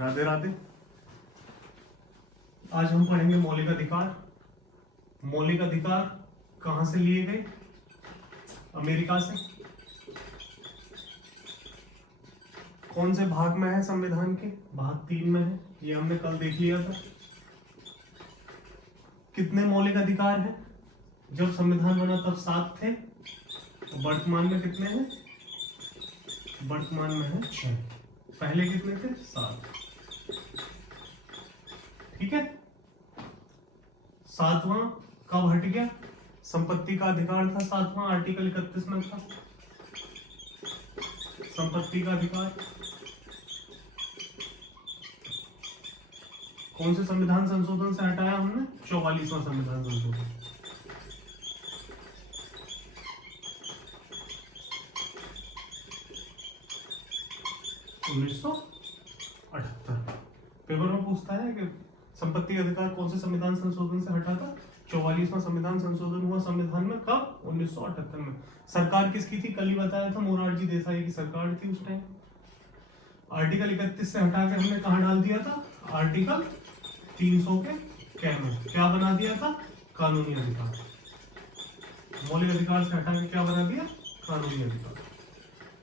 राधे राधे। आज हम पढ़ेंगे मौलिक अधिकार। मौलिक अधिकार कहां से लिए गए? अमेरिका से। कौन से भाग में है संविधान के? भाग 3 में है, ये हमने कल देख लिया था। कितने मौलिक अधिकार हैं? जब संविधान बना तब 7 थे, वर्तमान में कितने हैं? वर्तमान में है 6। पहले कितने थे? 7। ठीक है। 7वां कब हट गया? संपत्ति का अधिकार था 7वां, आर्टिकल 31 में था संपत्ति का अधिकार। कौन से संविधान संशोधन से हटाया हमने? 44वां संविधान संशोधन। उन्नीस सौ 78। पेपर में पूछता है कि संपत्ति का अधिकार कौन से संविधान संशोधन से हटा था? 44वां संविधान संशोधन हुआ संविधान में कब? 1978 में। सरकार किसकी थी? कल ही बताया था, मोरारजी देसाई की सरकार थी उस टाइम। आर्टिकल 31 से हटा के हमने कहा डाल दिया था? आर्टिकल 300 के कै में। क्या बना दिया था? कानूनी अधिकार। मौलिक अधिकार से हटा के क्या बना दिया? कानूनी अधिकार।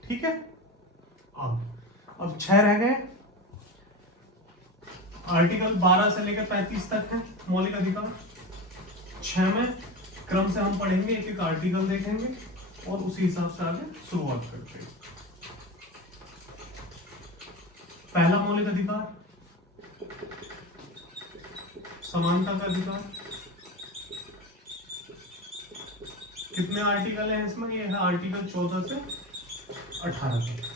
ठीक है। अब 6 रह गए। आर्टिकल 12 से लेकर 35 तक है मौलिक अधिकार। 6 में क्रम से हम पढ़ेंगे, एक एक आर्टिकल देखेंगे और उसी हिसाब से आगे शुरुआत करते हैं। पहला मौलिक अधिकार समानता का अधिकार। कितने आर्टिकल हैं इसमें? ये है आर्टिकल 14 से 18 तक।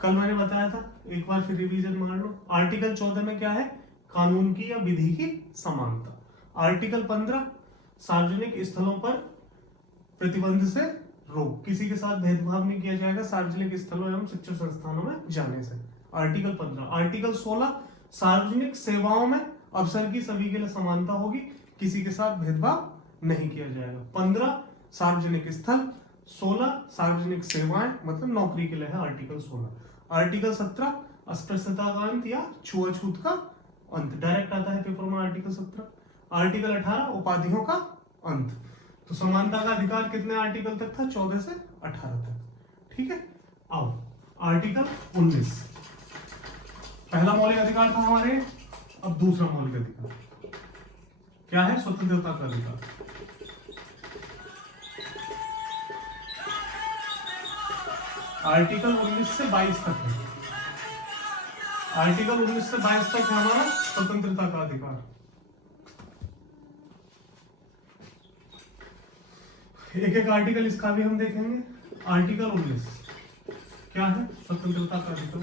कल मैंने बताया था, एक बार फिर रिवीजन मार लो। आर्टिकल 14 में क्या है? कानून की या विधि की समानता। आर्टिकल 15 सार्वजनिक स्थलों पर प्रतिबंध से रोक, किसी के साथ भेदभाव नहीं किया जाएगा सार्वजनिक स्थलों एवं शिक्षण संस्थानों में जाने से। आर्टिकल 15। आर्टिकल 16 सार्वजनिक सेवाओं में अवसर की सभी के लिए समानता होगी, किसी के साथ भेदभाव नहीं किया जाएगा। 15 सार्वजनिक स्थल, 16 सार्वजनिक सेवाएं मतलब नौकरी के लिए है आर्टिकल 16। आर्टिकल 17 अस्पृश्यता का अंत या छुआछूत का अंत, डायरेक्ट आता है पेपर में आर्टिकल 17। आर्टिकल 18 उपाधियों का अंत। तो समानता का अधिकार कितने आर्टिकल तक था? 14 से 18 तक। ठीक है। अब आर्टिकल 19 पहला मौलिक अधिकार था हमारे। अब दूसरा मौलिक अधिकार क्या है? स्वतंत्रता का अधिकार। आर्टिकल 19 से 22 तक है। आर्टिकल 19 से 22 तक है हमारा स्वतंत्रता का अधिकार। एक एक आर्टिकल इसका भी हम देखेंगे। आर्टिकल 19 क्या है? स्वतंत्रता का अधिकार।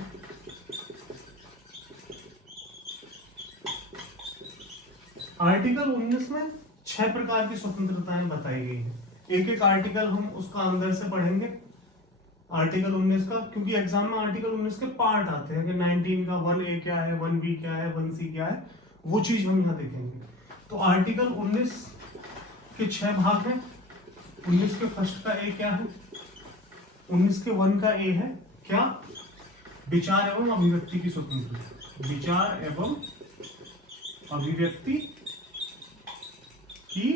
आर्टिकल 19 में 6 प्रकार की स्वतंत्रताएं बताई गई है। एक एक आर्टिकल हम उसका अंदर से पढ़ेंगे आर्टिकल 19 का, क्योंकि एग्जाम में आर्टिकल 19 के पार्ट आते हैं कि 19 का 1A क्या है, 1B क्या है, 1C क्या है, वो चीज हम यहाँ देखेंगे। तो आर्टिकल 19 के 6 भाग हैं। 19 के फर्स्ट का A क्या है? 19 के 1 का A है क्या? विचार एवं अभिव्यक्ति की स्वतंत्रता। विचार एवं अभिव्यक्ति की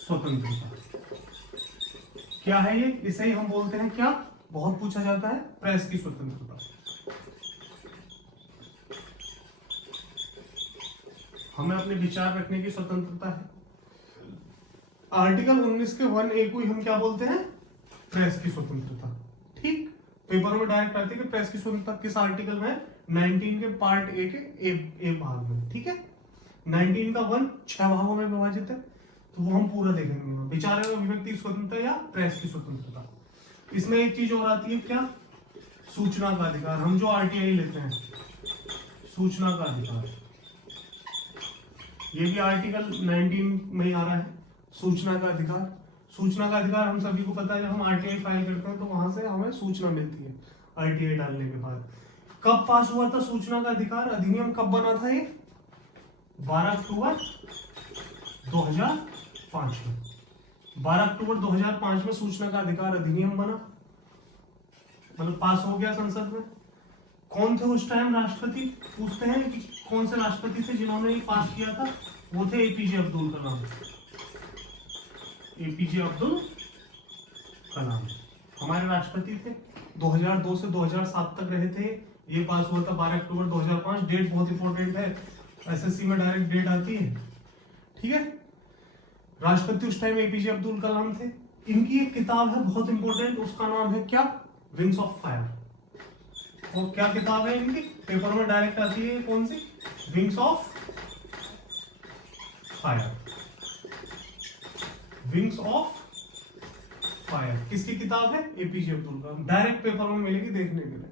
स्वतंत्रता क्या है ये? इसे ही हम बोलते हैं क्या? बहुत पूछा जाता है, प्रेस की स्वतंत्रता। हमें अपने विचार रखने की स्वतंत्रता है। आर्टिकल 19 के 1A को ही हम क्या बोलते हैं? प्रेस की स्वतंत्रता। ठीक। पेपर में डायरेक्ट आती है कि प्रेस की स्वतंत्रता किस आर्टिकल में? 19 के पार्ट ए के ए भाग में। ठीक है। 19 का 1 6 भागों में विभाजित है, तो वो हम पूरा देखेंगे। विचार एवं अभिव्यक्ति स्वतंत्रता या प्रेस की स्वतंत्रता। इसमें एक चीज और आती है क्या? सूचना का अधिकार। हम जो आरटीआई लेते हैं, सूचना का अधिकार, ये भी आर्टिकल 19 में ही आ रहा है। सूचना का अधिकार। सूचना का अधिकार हम सभी को पता है, जब हम आरटीआई फाइल करते हैं तो वहां से हमें सूचना मिलती है आरटीआई डालने के बाद। कब पास हुआ था सूचना का अधिकार अधिनियम? कब बना था ये? 12 अक्टूबर 2005 में। 12 अक्टूबर 2005 में सूचना का अधिकार अधिनियम बना, मतलब पास हो गया संसद में। कौन थे उस टाइम राष्ट्रपति? पूछते हैं कि कौन से राष्ट्रपति थे जिन्होंने ये पास किया था? वो थे एपीजे अब्दुल कलाम। एपीजे अब्दुल कलाम हमारे राष्ट्रपति थे। 2002 से 2007 तक रहे थे। ये पास हुआ था 12 अक्टूबर 2005। डेट बहुत इंपॉर्टेंट है, एसएससी में डायरेक्ट डेट आती है। ठीक है, राष्ट्रपति उस टाइम एपीजे अब्दुल कलाम थे। इनकी एक किताब है बहुत इंपॉर्टेंट, उसका नाम है क्या? Wings of fire. वो क्या किताब है इनकी? पेपर में डायरेक्ट आती है, कौन सी? Wings of fire. Wings of fire किसकी किताब है? APJ Abdul Kalam. Direct paper में मिलेगी देखने के लिए।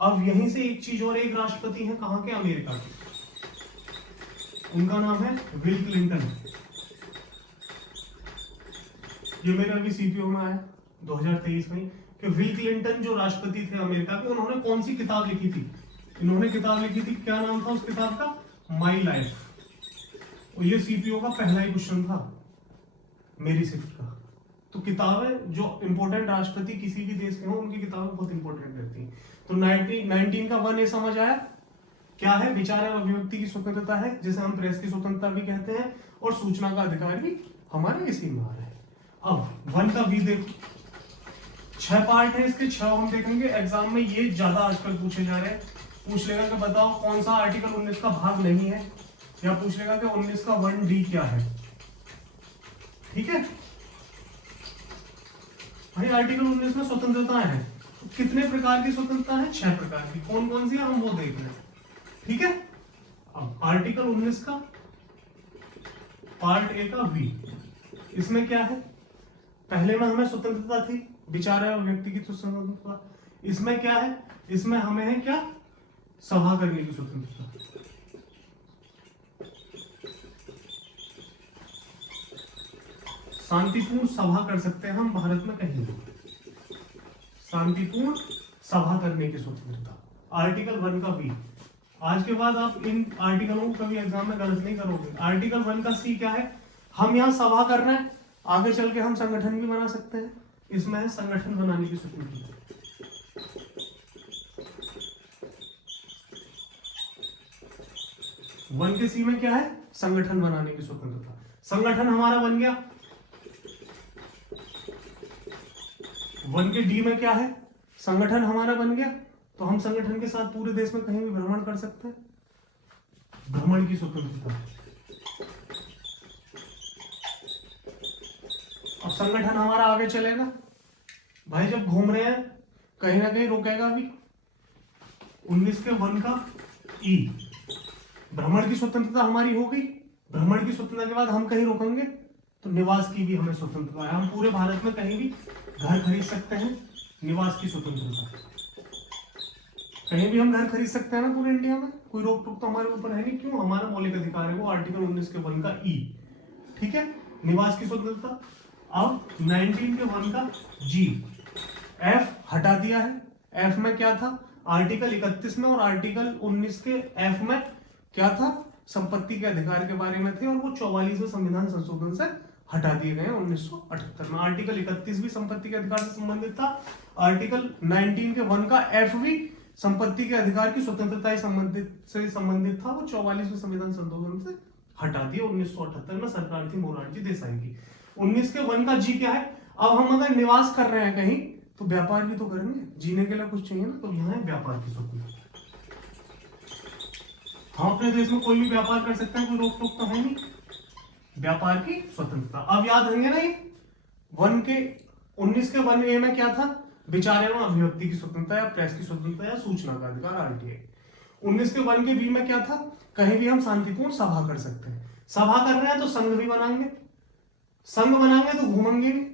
अब यहीं से एक चीज और, एक राष्ट्रपति है कहां के? अमेरिका के। उनका नाम है विल क्लिंटन। ये मेरे अभी सीपीओ में आया 2023 में कि विल क्लिंटन जो राष्ट्रपति थे अमेरिका के, उन्होंने कौन सी किताब लिखी थी? इन्होंने किताब लिखी थी, क्या नाम था उस किताब का? My life. और ये सीपीओ का पहला ही क्वेश्चन था मेरी शिफ्ट का। तो किताबें जो इंपॉर्टेंट राष्ट्रपति किसी भी देश के हों, उनकी किताबें बहुत इंपॉर्टेंट रहती हैं। तो 19 का 1 ये समझ आया क्या है? विचार और अभिव्यक्ति की स्वतंत्रता है, जिसे हम प्रेस की स्वतंत्रता भी कहते हैं, और सूचना का अधिकार भी हमारे इसी में आ रहा है। अब 1 का बी देखो, 6 पार्ट है इसके, 6 हम देखेंगे। एग्जाम में ये ज्यादा आजकल पूछे जा रहे हैं। पूछ लेगा कि बताओ कौन सा आर्टिकल 19 का भाग नहीं है, या पूछ लेगा कि 19 का 1D क्या है। ठीक है भाई, आर्टिकल 19 में स्वतंत्रताएं हैं। तो कितने प्रकार की स्वतंत्रता है? 6 प्रकार की। कौन कौन सी है हम वो देख रहे हैं। ठीक है, अब आर्टिकल 19 का पार्ट ए का बी, इसमें क्या है? पहले में हमें स्वतंत्रता थी, विचार और व्यक्ति की स्वतंत्रता। इसमें क्या है? इसमें हमें है क्या? सभा करने की स्वतंत्रता। शांतिपूर्ण सभा कर सकते हैं हम भारत में कहीं भी, शांतिपूर्ण सभा करने की स्वतंत्रता। आर्टिकल 1 का बी। आज के बाद आप इन आर्टिकलों को कभी एग्जाम में गलत नहीं करोगे। आर्टिकल 1 का सी क्या है? हम यहाँ सभा कर रहे हैं, आगे चल के हम संगठन भी बना सकते हैं। इसमें है संगठन बनाने की स्वतंत्रता। वन के सी में क्या है? संगठन बनाने की स्वतंत्रता। संगठन हमारा बन गया। 1 के डी में क्या है? संगठन हमारा बन गया, तो हम संगठन के साथ पूरे देश में कहीं भी भ्रमण कर सकते हैं, भ्रमण की स्वतंत्रता। अब संगठन हमारा आगे चलेगा भाई, जब घूम रहे हैं कहीं ना कहीं रुकेगा भी। 19 के 1 का ई, भ्रमण की स्वतंत्रता हमारी हो गई। भ्रमण की स्वतंत्रता के बाद हम कहीं रुकेंगे तो निवास की भी हमें स्वतंत्रता है। हम पूरे भारत में कहीं भी घर खरीद सकते हैं, निवास की स्वतंत्रता। कहीं भी हम घर खरीद सकते हैं ना पूरे इंडिया में, कोई रोक टोक तो हमारे ऊपर है नहीं। क्यों? हमारा मौलिक अधिकार है वो, आर्टिकल 19 के 1 का ई। ठीक है, निवास की स्वतंत्रता। अब 19 के 1 का जी, एफ हटा दिया है। एफ में क्या था? आर्टिकल 31 में और आर्टिकल 19 के एफ में क्या था? संपत्ति के अधिकार के बारे में थे, और वो 44वें संविधान संशोधन से हटा दिए गए 1978 में। आर्टिकल 31 भी संपत्ति के अधिकार से संबंधित था। आर्टिकल 19 के 1 का एफ भी संपत्ति के अधिकार की स्वतंत्रता से संबंधित था, वो 44वें संविधान संशोधन से हटा दिया 1978 में। सरकार थी मोरारजी देसाई की। 19 के 1 का जी क्या है? अब हम अगर निवास कर रहे हैं कहीं तो व्यापार भी तो करेंगे, जीने के लिए कुछ चाहिए ना, तो यहाँ है व्यापार की स्वतंत्रता। हम अपने देश में कोई भी व्यापार कर सकते हैं, कोई रोक टोक तो है नहीं, व्यापार की स्वतंत्रता। अब याद रहेंगे ना ये 1 के 19 के 1 ए में क्या था? विचार एवं अभिव्यक्ति की स्वतंत्रता या प्रेस की स्वतंत्रता या सूचना का अधिकार, आरटीआई। 19 के 1 के बी में क्या था? कहीं भी हम शांतिपूर्ण सभा कर सकते हैं। सभा कर रहे हैं तो संघ भी बनाएंगे, संघ बनाएंगे तो घूमेंगे भी,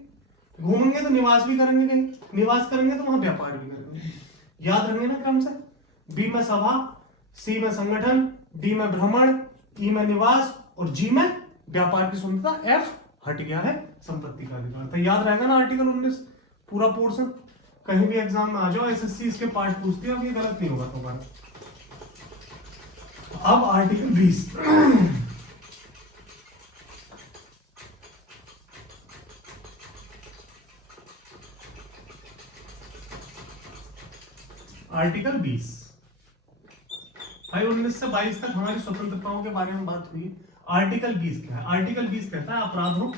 घूमेंगे तो निवास भी करेंगे, कहीं निवास करेंगे तो वहां व्यापार भी करेंगे। याद रखेंगे ना क्रम से। बी में सभा, सी में संगठन, डी में भ्रमण, ई में निवास और जी में व्यापार की स्वतंत्रता। एफ हट गया है संपत्ति का अधिकार। तो याद रहेगा ना आर्टिकल 19 पूरा पोर्शन। कहीं भी एग्जाम में आ जाओ, एसएससी इसके पार्ट पूछती है, अब ये गलत नहीं होगा तुम्हारा। अब आर्टिकल 20 20 आर्टिकल 20 भाई 19 से 22 तक हमारी स्वतंत्रताओं के बारे में बात हुई। आर्टिकल 20 क्या है? आर्टिकल 20 कहता है अपराधों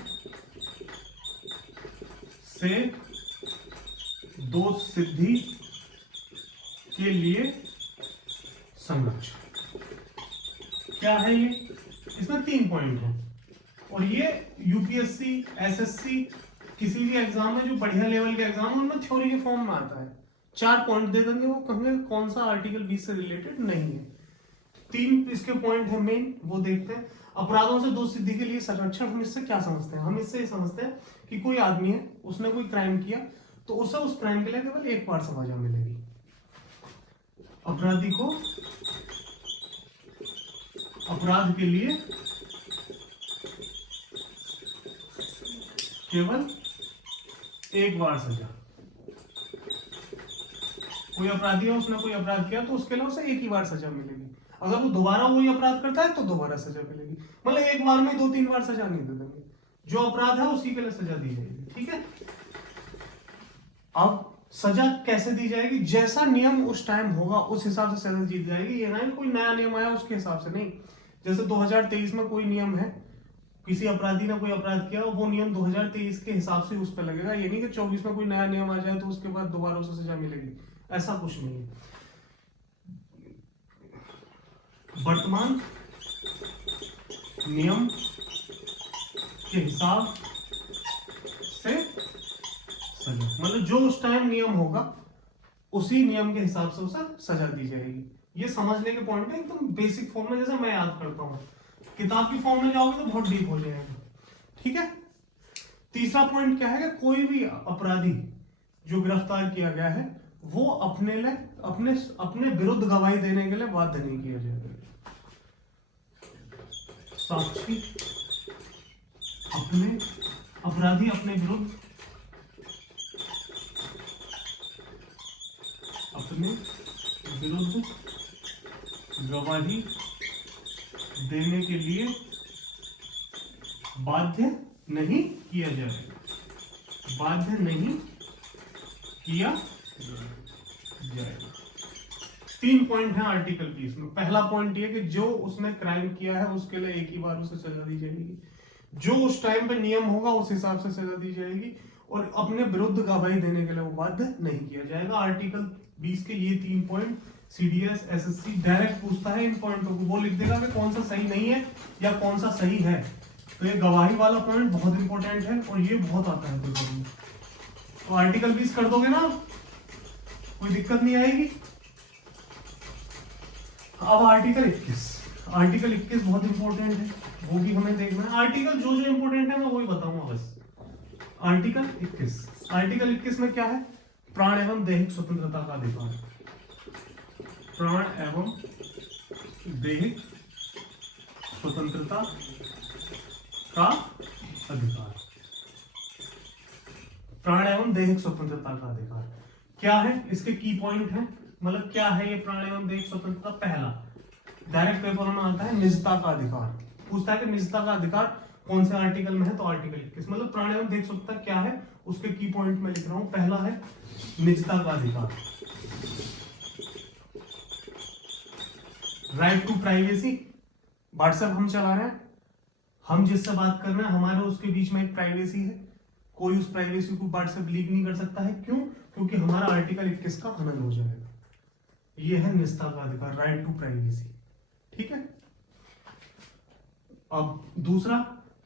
से दोष सिद्धि के लिए संरक्षण। क्या है ये? इसमें 3 पॉइंट है और ये यूपीएससी, एसएससी, किसी भी एग्जाम में जो बढ़िया लेवल के एग्जाम है उनमें थ्योरी के फॉर्म में आता है। 4 पॉइंट दे देंगे, वो कहेंगे कौन सा आर्टिकल 20 से रिलेटेड नहीं है। 3 इसके पॉइंट है मेन, वो देखते हैं। अपराधों से दोष सिद्धि के लिए संरक्षण, हम इससे क्या समझते हैं? हम इससे ये समझते हैं कि कोई आदमी है, उसने कोई क्राइम किया तो उसे उस क्राइम के लिए केवल एक बार सजा मिलेगी। अपराधी को अपराध के लिए केवल एक बार सजा। कोई अपराधी है, उसने कोई अपराध किया तो उसके लिए उसे एक ही बार सजा मिलेगी। अगर वो दोबारा वही अपराध करता है तो दोबारा सजा मिलेगी। मतलब एक बार में 2-3 बार सजा नहीं दे देंगे। जो अपराध है उसी के लिए सजा दी जाएगी। ठीक है। अब सजा कैसे दी जाएगी? जैसा नियम उस टाइम होगा उस हिसाब से सजा दी जाएगी। ये ना कोई नया नियम आया उसके हिसाब से नहीं। जैसे 2023 में कोई नियम है, किसी अपराधी ने कोई अपराध किया, वो नियम 2023 के हिसाब से उस पर लगेगा। ये नहीं कि 24 में कोई नया नियम आ जाए तो उसके बाद दोबारा उसे सजा मिलेगी, ऐसा कुछ नहीं है। वर्तमान नियम के हिसाब से सजा, मतलब जो उस टाइम नियम होगा उसी नियम के हिसाब से उसे सजा दी जाएगी। ये समझने के पॉइंट है एकदम बेसिक फॉर्म में, जैसे मैं याद करता हूँ। किताब की फॉर्म में जाओगे तो बहुत डीप हो जाएगा। ठीक है। तीसरा पॉइंट क्या है कि कोई भी अपराधी जो गिरफ्तार किया गया है वो अपने विरुद्ध गवाही देने के लिए बाध्य नहीं किया जाएगा। साक्षी अपराधी अपने विरुद्ध गवाही देने के लिए बाध्य नहीं किया जाएगा। बाध्य नहीं किया जाएगा। 3 पॉइंट है आर्टिकल 20 में। पहला पॉइंट ये कि जो उसने क्राइम किया है उसके लिए एक ही बार उसे सजा दी जाएगी। जो उस टाइम पे नियम होगा उस हिसाब से सजा दी जाएगी और अपने विरुद्ध गवाही देने के लिए वो बाध्य नहीं किया जाएगा। आर्टिकल 20 के ये 3 पॉइंट सीडीएस, एसएससी डायरेक्ट पूछता है इन पॉइंटों को। वो लिख देगा कि कौन सा सही नहीं है या कौन सा सही है। तो ये गवाही वाला पॉइंट बहुत इंपॉर्टेंट है और ये बहुत आता है पेपर में। तो आर्टिकल 20 कर दोगे ना, कोई दिक्कत नहीं आएगी। अब आर्टिकल 21। आर्टिकल 21 बहुत इंपॉर्टेंट है, वो भी हमें देखना है। आर्टिकल जो इंपॉर्टेंट है मैं वही बताऊंगा बस। आर्टिकल 21। आर्टिकल 21 में क्या है? प्राण एवं दैहिक स्वतंत्रता का अधिकार। प्राण एवं दैहिक स्वतंत्रता का अधिकार। प्राण एवं दैहिक स्वतंत्रता का अधिकार क्या है? इसके की पॉइंट है, मतलब क्या है ये प्राण एवं दैहिक स्वतंत्रता? पहला डायरेक्ट पेपर में आता है निजता का अधिकार। पूछता है कि निजता का अधिकार कौन से आर्टिकल में है, तो आर्टिकल 21। मतलब प्राण एवं दैहिक स्वतंत्रता क्या है उसके की पॉइंट में लिख रहा हूं। पहला है निजता का अधिकार, राइट टू प्राइवेसी। व्हाट्सएप हम चला रहे हैं, हम जिससे बात कर रहे हैं हमारे उसके बीच में एक प्राइवेसी है। कोई उस प्राइवेसी को व्हाट्सएप लीक नहीं कर सकता है। क्यों? क्योंकि हमारा आर्टिकल 21 का हनन हो जाएगा। ये है निजता का अधिकार, राइट टू प्राइवेसी। ठीक है। अब दूसरा,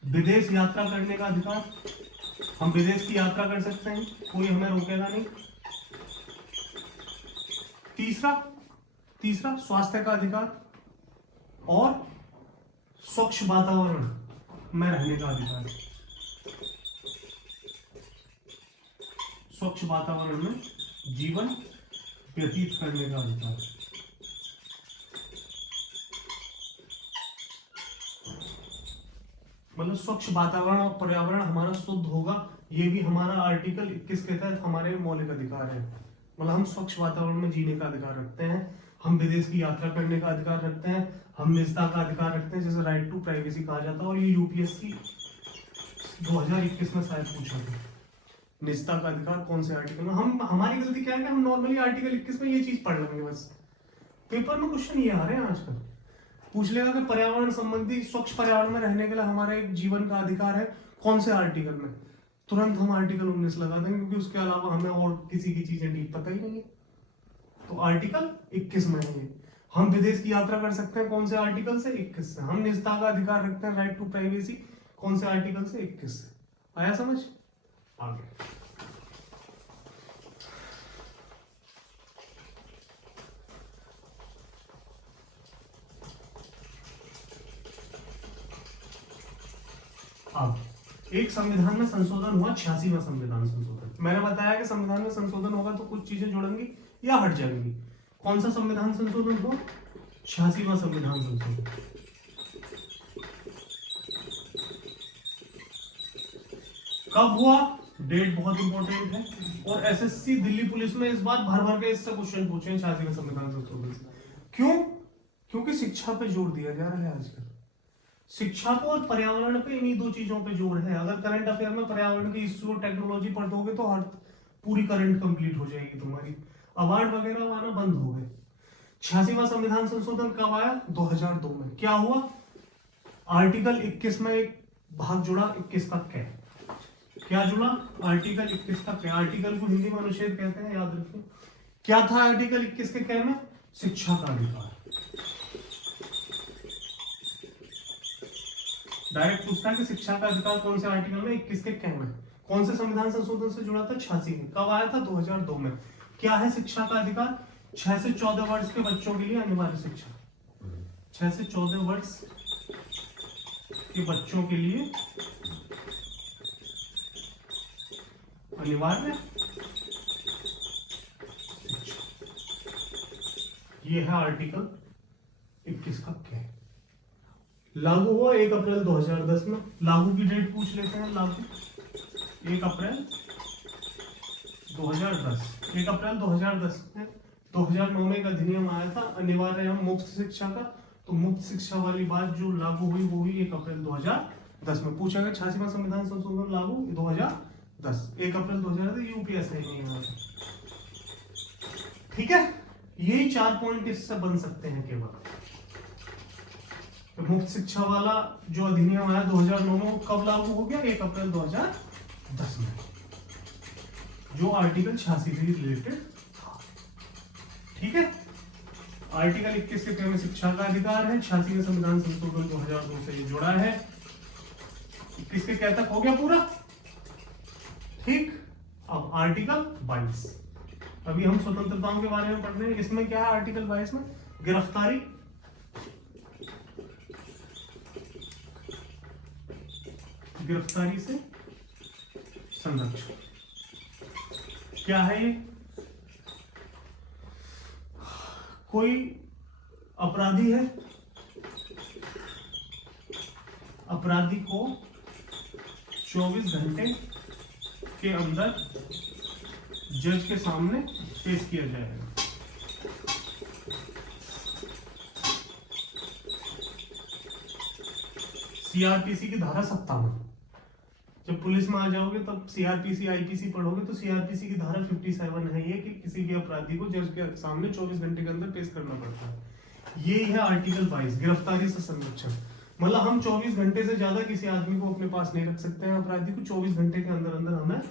विदेश यात्रा करने का अधिकार। हम विदेश की यात्रा कर सकते हैं, कोई हमें रोकेगा नहीं। तीसरा स्वास्थ्य का अधिकार और स्वच्छ वातावरण में रहने का अधिकार। स्वच्छ वातावरण में जीवन व्यतीत करने का अधिकार। मतलब स्वच्छ वातावरण और पर्यावरण हमारा शुद्ध होगा, ये भी हमारा आर्टिकल 21 के तहत हमारे मौलिक अधिकार है। मतलब हम स्वच्छ वातावरण में जीने का अधिकार रखते हैं, हम विदेश की यात्रा करने का अधिकार रखते हैं, हम निजता का अधिकार रखते हैं, जैसे राइट टू प्राइवेसी कहा जाता है। और ये यूपीएससी 2021 में शायद पूछा था। निजता का अधिकार कौन से आर्टिकल में। हम हमारी गलती क्या है कि हम नॉर्मली आर्टिकल 21 में ये चीज पढ़ लेंगे बस। पेपर में क्वेश्चन ये आ रहे हैं आजकल, पूछ लेगा कि पर्यावरण संबंधी स्वच्छ पर्यावरण में रहने के लिए हमारा एक जीवन का अधिकार है कौन से आर्टिकल में, तुरंत हम आर्टिकल 19 लगा देंगे, क्योंकि उसके अलावा हमें और किसी की चीजें डीप पता ही नहीं है। तो आर्टिकल 21 में है। हम विदेश की यात्रा कर सकते हैं कौन से आर्टिकल से, 21 से। हम निजता का अधिकार रखते हैं, राइट टू प्राइवेसी, कौन से आर्टिकल से, 21 से। आया समझ? आगे अब एक संविधान में संशोधन हुआ, 86वां संविधान संशोधन। मैंने बताया कि संविधान में संशोधन होगा तो कुछ चीजें जुड़ेंगी या हट जाएंगी। कौन सा संविधान संशोधन हुआ? 86वां संविधान संशोधन। कब हुआ? डेट बहुत इंपॉर्टेंट है, और एसएससी दिल्ली पुलिस में इस बार भर भर के इससे क्वेश्चन पूछे हैं 86वें संविधान संशोधन से। क्यों? क्योंकि शिक्षा पे जोर दिया जा रहा है आजकल। शिक्षा को और पर्यावरण पे, इन्हीं दो चीजों पे जोर है। अगर करंट अफेयर में पर्यावरण के इश्यू और टेक्नोलॉजी पढ़ दोगे तो हर पूरी करंट कंप्लीट हो जाएगी तुम्हारी। अवार्ड वगैरह आना बंद हो गए। 86वां संविधान संशोधन कब आया? 2002 में। क्या हुआ? आर्टिकल 21 में एक भाग जुड़ा, 21 का कै। क्या जुड़ा? आर्टिकल 21 का कै। आर्टिकल को हिंदी में अनुच्छेद कहते हैं, याद रखिए। क्या था आर्टिकल 21 के कै में? शिक्षा का अधिकार। डायरेक्ट पूछता है कि शिक्षा का अधिकार कौन से आर्टिकल में? 21 के कै में। कौन से संविधान संशोधन से जुड़ा था? 86 में। कब आया था? 2002 में। क्या है शिक्षा का अधिकार? 6 से 14 वर्ष के बच्चों के लिए अनिवार्य शिक्षा। 6 से 14 वर्ष के बच्चों के लिए अनिवार्य शिक्षा। ये है आर्टिकल 21 का कै। लागू हुआ 1 अप्रैल 2010 में। लागू की डेट पूछ लेते हैं। लागू 1 अप्रैल 2010। 1 अप्रैल 2010 में 2009 में एक अधिनियम आया था अनिवार्य एवं मुफ्त शिक्षा का। तो मुफ्त शिक्षा वाली बात जो लागू हुई वो हुई 1 अप्रैल 2010 में। पूछेगा 86वां संविधान संशोधन लागू 2010, 1 अप्रैल 2010। यूपीएससी नहीं हुआ। ठीक है, यही 4 पॉइंट इससे बन सकते हैं केवल। तो मुफ्त शिक्षा वाला जो अधिनियम आया 2009 में, कब लागू हो गया? 1 अप्रैल 2010 में, जो आर्टिकल 86 से रिलेटेड था। ठीक है, आर्टिकल 21 के कै में शिक्षा का अधिकार है। 86वें संविधान संशोधन 2002 से ये जुड़ा है। 21 के कै तक हो गया पूरा। ठीक, अब आर्टिकल 22। अभी हम स्वतंत्रताओं के बारे में पढ़ रहे हैं। इसमें क्या है? आर्टिकल 22 में गिरफ्तारी, गिरफ्तारी से संरक्षण। क्या है ये? कोई अपराधी है, अपराधी को 24 घंटे के अंदर जज के सामने पेश किया जाएगा। सीआरपीसी की धारा 57। जब पुलिस में आ जाओगे तब सीआरपीसी आईपीसी पढ़ोगे तो सीआरपीसी की धारा 57 है ये कि किसी भी अपराधी को जज के सामने 24 घंटे के अंदर पेश करना पड़ता है। ये है आर्टिकल 22, गिरफ्तारी से संरक्षण। मतलब हम 24 घंटे से ज्यादा किसी आदमी को अपने पास नहीं रख सकते हैं। अपराधी को 24 घंटे के अंदर अंदर हमें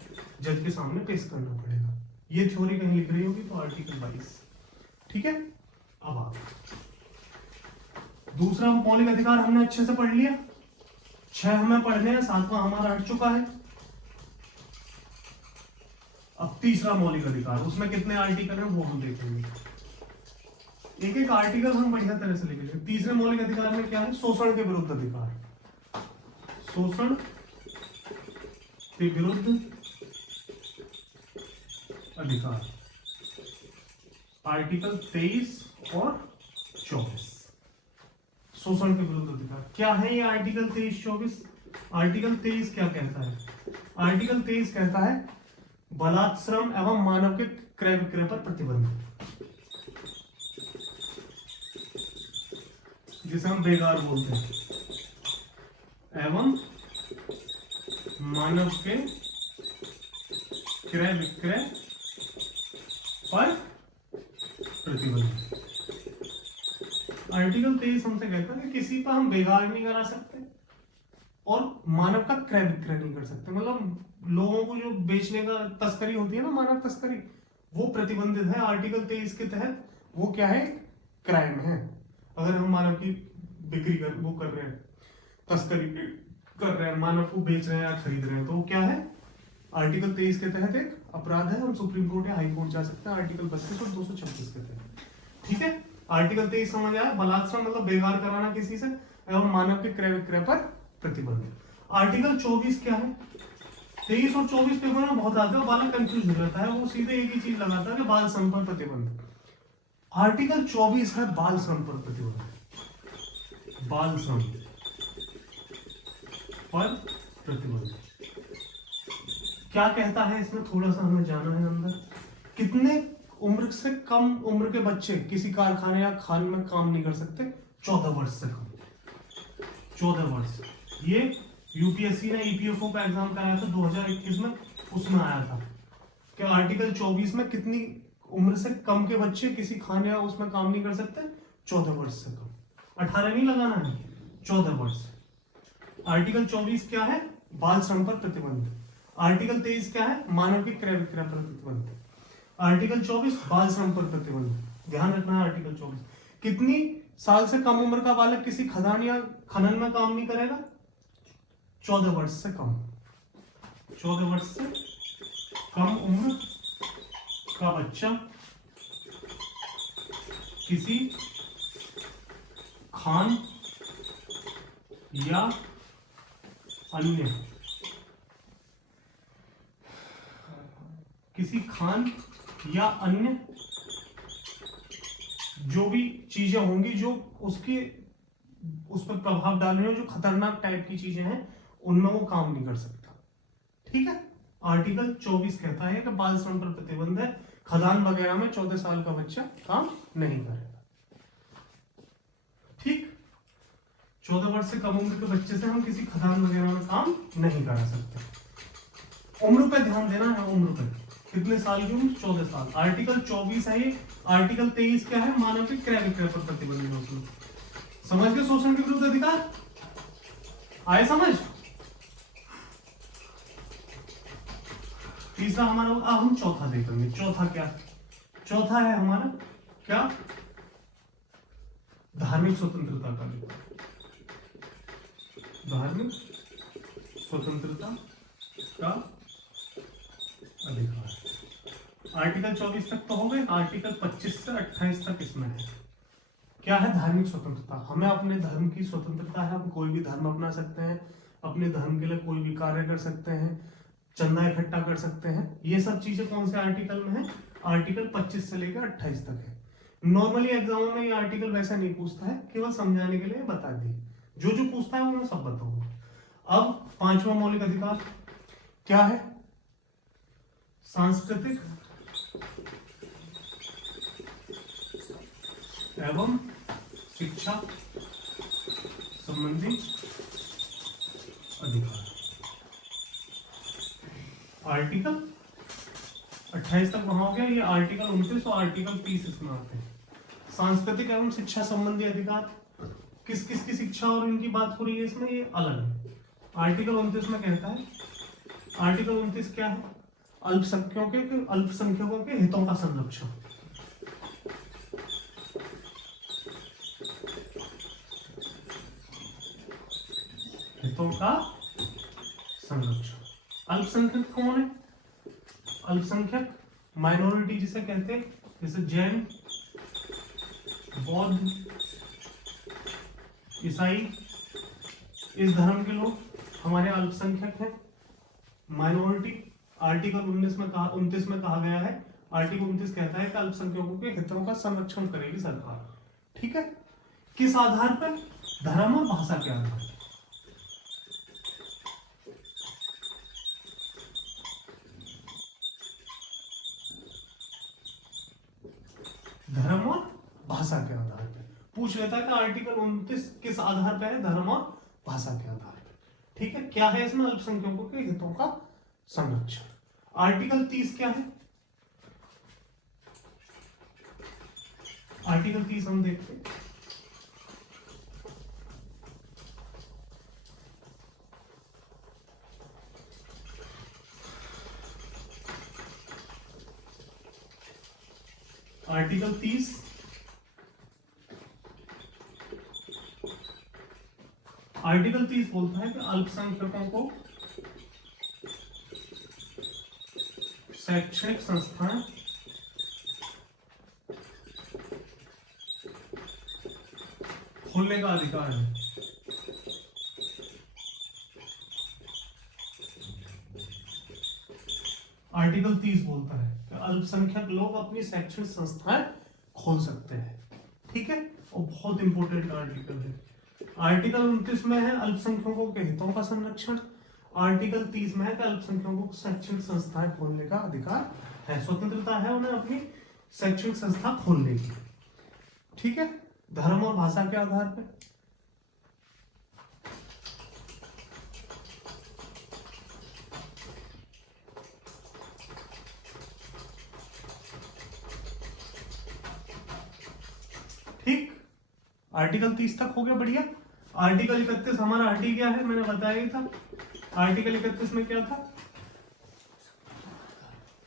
जज के सामने पेश करना पड़ेगा। ये थ्योरी कहीं लिख रही होगी तो आर्टिकल 22। ठीक है, अब आप दूसरा मौलिक अधिकार हमने अच्छे से पढ़ लिया। 6 हमें पढ़ने हैं, 7वां हमारा हट चुका है। अब तीसरा मौलिक अधिकार, उसमें कितने आर्टिकल हैं वो हम देखेंगे। एक एक आर्टिकल हम बढ़िया तरह से लिखेंगे। तीसरे मौलिक अधिकार में क्या है? शोषण के विरुद्ध अधिकार। शोषण के विरुद्ध अधिकार, आर्टिकल 23 और 24। शोषण के विरुद्ध अधिकार क्या है ये आर्टिकल 23-24? आर्टिकल 23 क्या कहता है? आर्टिकल 23 कहता है बलात्श्रम एवं मानव के क्रय विक्रय पर प्रतिबंध, जिसे हम बेगार बोलते हैं, एवं मानव के क्रय विक्रय पर प्रतिबंध। आर्टिकल 23 हमसे कहता है कि किसी पर हम बेगार नहीं करा सकते और मानव का क्रय विक्रय नहीं कर सकते। मतलब लोगों को जो बेचने का तस्करी होती है ना, मानव तस्करी, वो प्रतिबंधित है आर्टिकल 23 के तहत। वो क्या है? क्राइम है। अगर हम मानव की बिक्री कर रहे हैं, तस्करी कर रहे हैं, मानव को बेच रहे हैं या खरीद रहे हैं, तो वो क्या है? आर्टिकल 23 के तहत एक अपराध है। हम सुप्रीम कोर्ट या हाई कोर्ट जा सकते हैं आर्टिकल 32 और 226 के तहत। ठीक है, आर्टिकल 23 समझ आया? बलात्संग मतलब बेगार कराना किसी से, एवं मानव के क्रय विक्रय पर प्रतिबंध। आर्टिकल 24 क्या है? 23 और 24 पेपर में बहुत आते हैं, बालक कंफ्यूज हो जाता है, वो सीधे एक ही चीज लगाता है कि बाल श्रम पर प्रतिबंध। आर्टिकल 24 है बाल श्रम पर प्रतिबंध। बाल श्रम पर प्रतिबंध क्या कहता है इसमें? थोड़ा सा हमें जाना है अंदर। कितने उम्र से कम उम्र के बच्चे किसी कारखाने या खान में काम नहीं कर सकते? 14 वर्ष से कम। 14 वर्ष। ये यूपीएससी ने ईपीएफओ का एग्जाम कराया था 2021 में, उसमें आया था कि आर्टिकल 24 में कितनी उम्र से कम के बच्चे किसी खाने या उसमें काम नहीं कर सकते? 14 वर्ष से कम। 18 नहीं लगाना है, 14 वर्ष। आर्टिकल 24 क्या है? बाल श्रम पर प्रतिबंध। आर्टिकल 23 क्या है? मानव के क्रय विक्रय पर प्रतिबंध। आर्टिकल 24 बाल श्रम पर प्रतिबंध। ध्यान रखना है आर्टिकल 24। कितनी साल से कम उम्र का बालक किसी खदान या खनन में काम नहीं करेगा? 14 वर्ष से कम। 14 वर्ष से कम उम्र का बच्चा किसी खान या अन्य जो भी चीजें होंगी जो उसकी उस पर प्रभाव डाल रही हो, जो खतरनाक टाइप की चीजें हैं, उनमें वो काम नहीं कर सकता। ठीक है, आर्टिकल 24 कहता है कि बाल श्रम पर प्रतिबंध है। खदान वगैरह में 14 साल का बच्चा काम नहीं करेगा। ठीक, 14 वर्ष से कम उम्र के बच्चे से हम किसी खदान वगैरह में काम नहीं करा सकते। उम्र पे ध्यान देना है। उम्र पे कितने साल की उम्र? 14 साल। आर्टिकल 24 है ये। आर्टिकल 23 क्या है? मानव के क्रय विक्रय पर प्रतिबंध है। उसमें समझ के शोषण के विरुद्ध अधिकार आए समझ? तीसरा हमारा, अब हम चौथा देखेंगे। चौथा क्या? चौथा है हमारा क्या? धार्मिक स्वतंत्रता का अधिकार। धार्मिक स्वतंत्रता का अधिकार। आर्टिकल 24 तक तो हो गए। आर्टिकल 25 से 28 तक इसमें है। क्या है? धार्मिक स्वतंत्रता। हमें अपने धर्म की स्वतंत्रता है। हम कोई भी धर्म अपना सकते हैं, अपने धर्म के लिए कोई भी कार्य कर सकते हैं, चंदा इकट्ठा कर सकते हैं। ये सब चीजें कौन से आर्टिकल में है? आर्टिकल 25 से लेकर 28 तक है। नॉर्मली एग्जामों में ये आर्टिकल वैसा नहीं पूछता है, केवल समझाने के लिए बता दिए। जो जो पूछता है वो मैं सब बताऊंगा। अब पांचवा मौलिक अधिकार क्या है? सांस्कृतिक एवं शिक्षा संबंधी अधिकार। आर्टिकल 28 तक वहां हो गया। ये आर्टिकल 29 और आर्टिकल 30 इसमें आते हैं। सांस्कृतिक एवं शिक्षा संबंधी अधिकार, किस किस की शिक्षा और इनकी बात हो रही है इसमें, ये अलग है। आर्टिकल 29 में कहता है, आर्टिकल 29 क्या है? अल्पसंख्यकों के हितों का संरक्षण। हितों का संरक्षण। अल्पसंख्यक कौन है? अल्पसंख्यक माइनॉरिटी जिसे कहते हैं, जैसे जैन, बौद्ध, ईसाई, इस धर्म के लोग हमारे अल्पसंख्यक हैं, माइनॉरिटी। आर्टिकल 29 में कहा गया है, आर्टिकल 29 कहता है कि अल्पसंख्यकों के हितों का संरक्षण करेगी सरकार। ठीक है, किस आधार पर? धर्म और भाषा के आधार पर। धर्म और भाषा के आधार पर पूछ लेता है कि आर्टिकल 29 किस आधार पर है? धर्म और भाषा के आधार पर। ठीक है, क्या है इसमें? अल्पसंख्यकों के हितों का संरक्षण। आर्टिकल 30 क्या है? आर्टिकल 30 हम देखते हैं। आर्टिकल 30 बोलता है कि अल्पसंख्यकों को शैक्षणिक संस्थाएं खोलने का अधिकार है। आर्टिकल 30 बोलता है कि अल्पसंख्यक लोग अपनी शैक्षणिक संस्थाएं खोल सकते हैं। ठीक है, और बहुत इंपॉर्टेंट आर्टिकल है। आर्टिकल 29 में है अल्पसंख्यकों के हितों का संरक्षण। आर्टिकल 30 में है कि अल्पसंख्यकों को शैक्षणिक संस्थाएं खोलने का अधिकार है, स्वतंत्रता है उन्हें अपनी शैक्षणिक संस्था खोलने की। ठीक है, धर्म और भाषा के आधार पर। ठीक, आर्टिकल 30 तक हो गया, बढ़िया। आर्टिकल 31 हमारा हटी गया है, मैंने बताया ही था। आर्टिकल 31 में क्या था?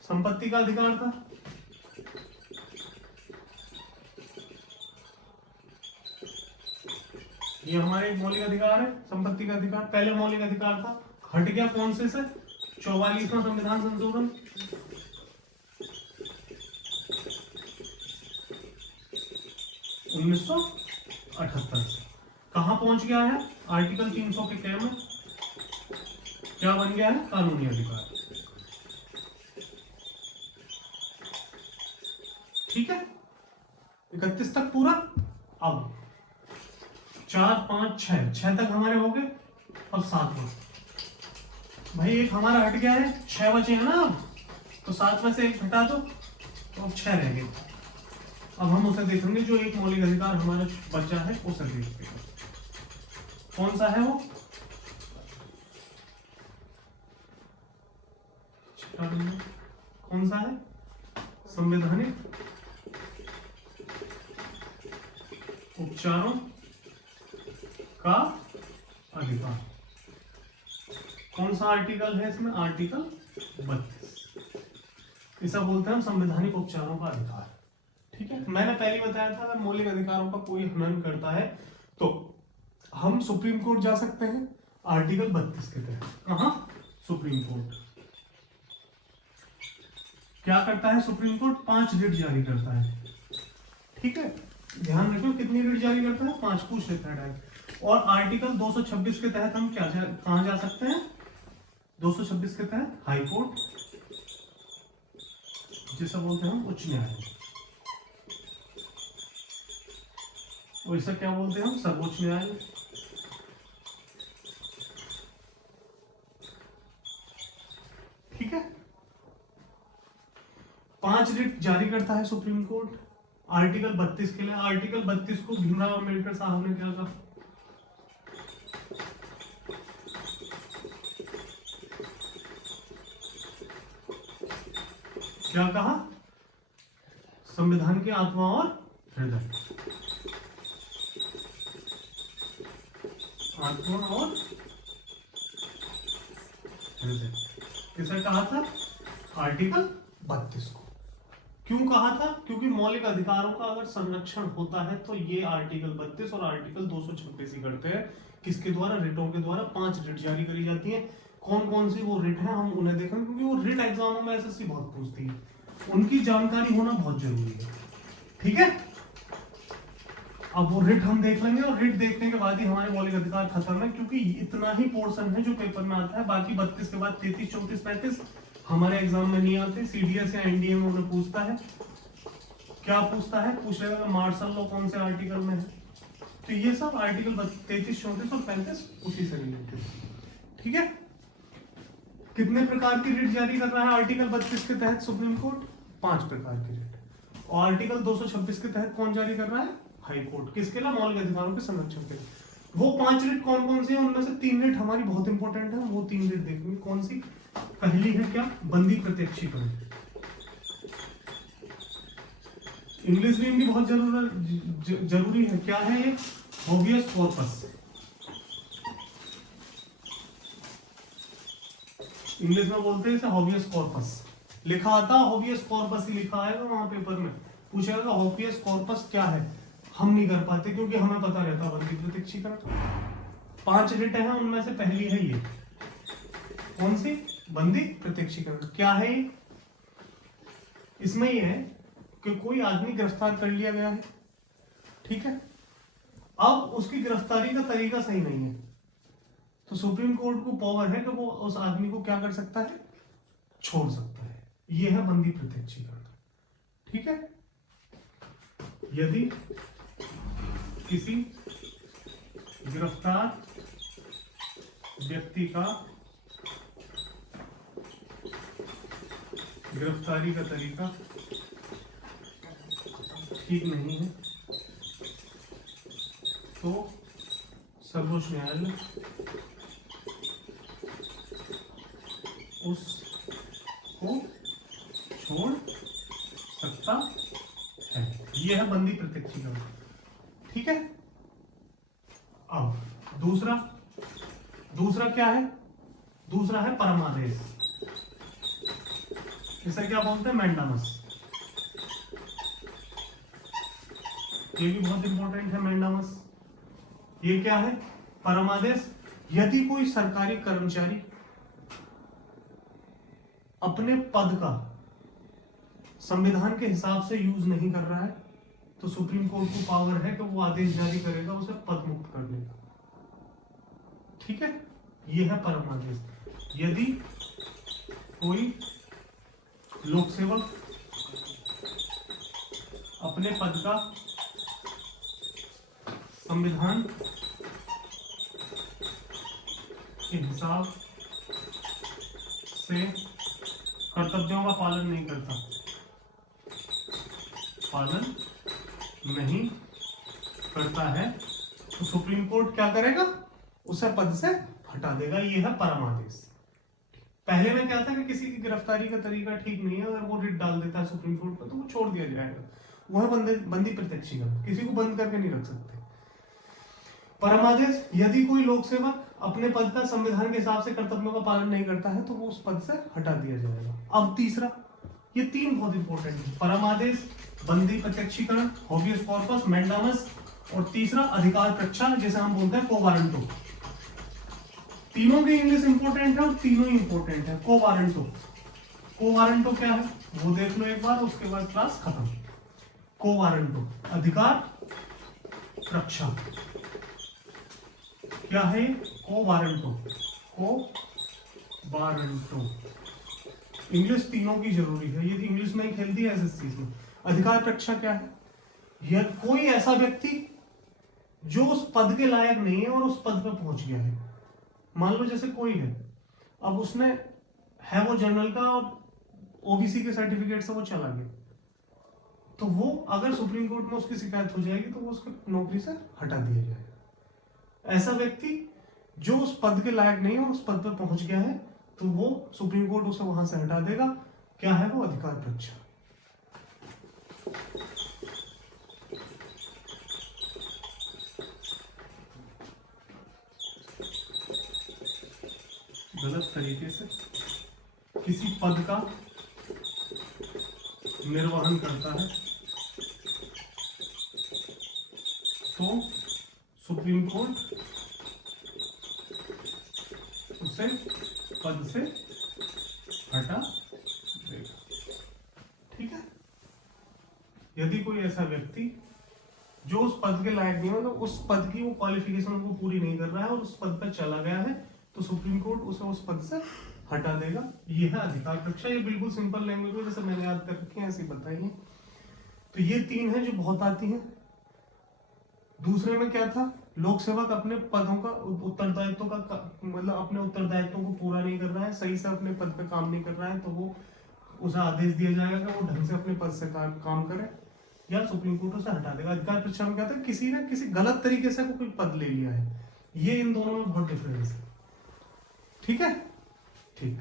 संपत्ति का अधिकार था। ये हमारे मौलिक अधिकार है, संपत्ति का अधिकार। पहले मौलिक अधिकार था, हट गया कौन से 44वां संविधान संशोधन। 1978 से कहां पहुंच गया है? आर्टिकल 300 के क्या में क्या बन गया है? कानूनी अधिकार। ठीक है, 31 तक पूरा। अब 4, 5, 6 तक हमारे हो गए। अब 7 में भाई एक हमारा हट गया है, 6 बचे हैं ना। अब तो 7 में से एक हटा दो तो अब 6 रह गए। अब हम उसे देखेंगे जो एक मौलिक अधिकार हमारा बचा है, उसे देखते हैं कौन सा है वो। कौन सा है? संवैधानिक उपचारों का अधिकार। कौन सा आर्टिकल है इसमें? आर्टिकल 32। इसे बोलते हैं हम संवैधानिक उपचारों का अधिकार। ठीक है, मैंने पहले बताया था अगर मौलिक अधिकारों का कोई हनन करता है तो हम सुप्रीम कोर्ट जा सकते हैं आर्टिकल 32 के तहत। कहां? Supreme court. क्या करता है सुप्रीम कोर्ट? 5 रिट जारी करता है। ठीक है, ध्यान रखो कितनी रिट जारी करता है? 5 पूछ लेता है। और आर्टिकल 226 के तहत हम कहां जा सकते हैं? 226 के तहत हाई कोर्ट, जिसे बोलते हैं हम उच्च न्यायालय, और इसे क्या बोलते हैं हम? सर्वोच्च न्यायालय। ठीक है, 5 रिट जारी करता है सुप्रीम कोर्ट आर्टिकल 32 के लिए। आर्टिकल 32 को भीमराव अंबेडकर साहब ने क्या कहा? क्या कहा? संविधान की आत्मा और हृदय। आत्मा और हृदय किसे कहा था? आर्टिकल 32 को। क्यों कहा था? क्योंकि मौलिक अधिकारों का अगर संरक्षण होता है तो ये आर्टिकल 32 और आर्टिकल 226 ही करते हैं। किसके द्वारा? रिटों के द्वारा। 5 रिट जारी करी जाती है। कौन कौन सी वो रिट है हम उन्हें देखेंगे, क्योंकि वो रिट एग्जामों में एसएससी बहुत पूछती है, उनकी जानकारी होना बहुत जरूरी है। ठीक है, अब वो रिट हम देख लेंगे और रिट देखने के बाद ही हमारे मौलिक अधिकार खत्म है, क्योंकि इतना ही पोर्शन है जो पेपर में आता है। बाकी 32 के बाद 33, 34, 35 हमारे एग्जाम में नहीं आते। सीडीएस या एनडीए में उन्हें पूछता है। क्या पूछता है? पूछेगा मार्शल लॉ कौन से आर्टिकल में है। तो ये सब आर्टिकल 33, 34 और 35 उसी से रिलेटेड। ठीक है, कितने प्रकार की रिट जारी कर रहा है आर्टिकल 32 के तहत सुप्रीम कोर्ट? 5 प्रकार की रिट। और आर्टिकल 226 के तहत कौन जारी कर रहा है? High court. किसके लिए? मौलिक अधिकारों के संरक्षण के लिए। वो 5 रिट कौन कौन सी है? उनमें से 3 रिट हमारी बहुत इंपॉर्टेंट है, वो 3 रिट देखेंगे। कौन सी? पहली है क्या, बंदी प्रत्यक्षीकरण। इंग्लिश में भी बहुत जरूरी है। क्या है ये, होबियस कॉर्पस। इंग्लिश में बोलते हैं इसे होबियस कॉर्पस। लिखा आता होबियस कॉर्पस ही लिखा आएगा वहां पेपर में, पूछेगा होबियस कॉर्पस क्या है। हम नहीं कर पाते क्योंकि हमें पता रहता बंदी प्रत्यक्षीकरण। 5 हिट है, उनमें से पहली है ये, कौन सी, बंदी प्रत्यक्षीकरण। क्या है ये, इसमें ये है कि कोई आदमी गिरफ्तार कर लिया गया है, ठीक है, अब उसकी गिरफ्तारी का तरीका सही नहीं है, तो सुप्रीम कोर्ट को पावर है कि वो उस आदमी को क्या कर सकता है, छोड़ सकता है। ये है बंदी प्रत्यक्षीकरण, ठीक है। यदि किसी गिरफ्तार व्यक्ति का गिरफ्तारी का तरीका ठीक नहीं है तो सर्वोच्च न्यायालय उसको छोड़ सकता है। यह है बंदी प्रत्यक्षीकरण, ठीक है। अब दूसरा क्या है, दूसरा है परमादेश। इसे क्या बोलते हैं, मैंडामस। ये भी बहुत इंपॉर्टेंट है मैंडामस। ये क्या है, परमादेश। यदि कोई सरकारी कर्मचारी अपने पद का संविधान के हिसाब से यूज नहीं कर रहा है तो सुप्रीम कोर्ट को पावर है कि वो आदेश जारी करेगा उसे पद मुक्त करने का, ठीक है। ये है परमादेश। यदि कोई लोक सेवक अपने पद का संविधान के हिसाब से कर्तव्यों का पालन नहीं करता है तो सुप्रीम कोर्ट क्या करेगा, उसे पद से हटा देगा। ये है परमादेश। पहले में क्या था कि किसी की गिरफ्तारी का तरीका ठीक नहीं है, अगर वो रिट डाल देता है सुप्रीम कोर्ट पर तो वो छोड़ दिया जाएगा, वो है बंदी प्रत्यक्षीकरण, किसी को बंद करके नहीं रख सकते। परमादेश, यदि कोई लोक सेवक अपने पद का संविधान के हिसाब से कर्तव्यों का पालन नहीं करता है तो वो उस पद से हटा दिया जाएगा। अब तीसरा, ये 3 बहुत इंपॉर्टेंट है, परमादेश, बंदी प्रत्यक्षीकरण, होबियस कॉर्पस, मैंडामस, और तीसरा अधिकार प्रक्षा, जैसे हम बोलते हैं कोवारंटो। तीनों की इंग्लिश इंपॉर्टेंट है और तीनों ही इंपॉर्टेंट है। कोवारंटो क्या है वो देख लो एक बार, उसके बाद क्लास खत्म। कोवारंटो, अधिकार रक्षा। क्या है, कोवारंटो। इंग्लिश तीनों की जरूरी है, ये इंग्लिश में ही खेलती है एसएससी में। अधिकार रक्षा क्या है, यह कोई ऐसा व्यक्ति जो उस पद के लायक नहीं है और उस पद पर पहुंच गया है। मान लो जैसे कोई है, अब उसने है वो जनरल का और ओबीसी के सर्टिफिकेट से वो चला गया, तो वो अगर सुप्रीम कोर्ट में उसकी शिकायत हो जाएगी तो वो उसको नौकरी से हटा दिया जाएगा। ऐसा व्यक्ति जो उस पद के लायक नहीं है और उस पद पर पहुंच गया है तो वो सुप्रीम कोर्ट उसे वहां से हटा देगा। क्या है वो, अधिकार रक्षा। गलत तरीके से किसी पद का निर्वहन करता है तो सुप्रीम कोर्ट उसे पद से हटा देगा, ठीक है। यदि कोई ऐसा व्यक्ति जो उस पद के लायक नहीं है, मतलब उस पद की वो क्वालिफिकेशन को पूरी नहीं कर रहा है और उस पद पर चला गया है तो सुप्रीम कोर्ट उसे उस पद से हटा देगा। ये है अधिकार रक्षा। ये बिल्कुल सिंपल लैंग्वेज में जैसे मैंने याद कर रखी है ऐसी बताई है। तो ये 3 है जो बहुत आती हैं। दूसरे में क्या था, लोक सेवक अपने पदों का उत्तरदायित्व का मतलब अपने उत्तरदायित्वों को पूरा नहीं कर रहा है, सही से अपने पद पे काम नहीं कर रहा है तो वो उसे आदेश दिया जाएगा कि वो ढंग से अपने पद से काम करे या सुप्रीम कोर्ट उसे हटा देगा। अधिकार परीक्षा में क्या था, किसी ने किसी गलत तरीके से कोई पद ले लिया है। ये इन दोनों में बहुत डिफरेंस है, ठीक है, ठीक।